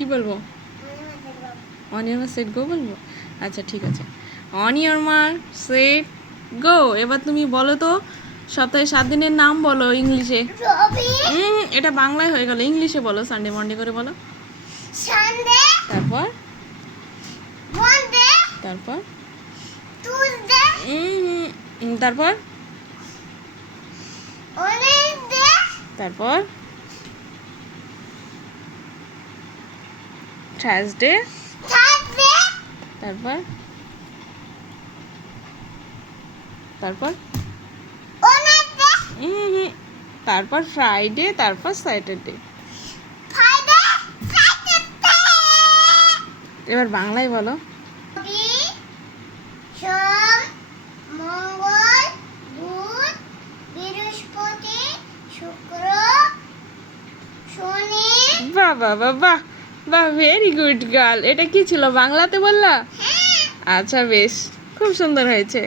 কি বলবো? On your mark set go বলবো? আচ্ছা ঠিক আছে, on your mark set go. এবার তুমি বলো তো সপ্তাহে 7 দিনের নাম বলো ইংলিশে। এটা বাংলায় হয়ে গেল, ইংলিশে বলো। সানডে মন্ডে করে বলো। সানডে, তারপর মন্ডে, তারপর টিউসডে, তারপর ওয়েডনেসডে, তারপর থার্সডে, থার্সডে, তারপর তারপর ওয়েডনেসডে, তারপর ফ্রাইডে, তারপর স্যাটারডে। Friday, Saturday. এবার বাংলায় বলো। রবি, সোম, মঙ্গল, বুধ, বৃহস্পতি, শুক্র, শনি। বাহ বাহ বাহ বাহ বাহ, ভেরি গুড গার্ল। এটা কি ছিল, বাংলাতে বললা? হ্যাঁ, আচ্ছা বেশ, খুব সুন্দর হয়েছে।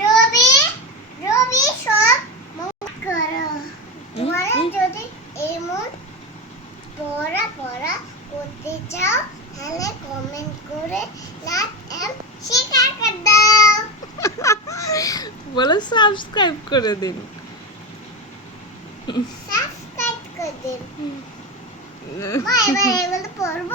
রবি, রবি, সোম, মঙ্গল। তোমরা যদি এমন পড়া করতে চাও তাহলে কমেন্ট করে লাইক এন্ড শেয়ার করে দাও। বলো সাবস্ক্রাইব করে দিন। সাবস্ক্রাইব করে দিন। এবার এগুলো পড়বো।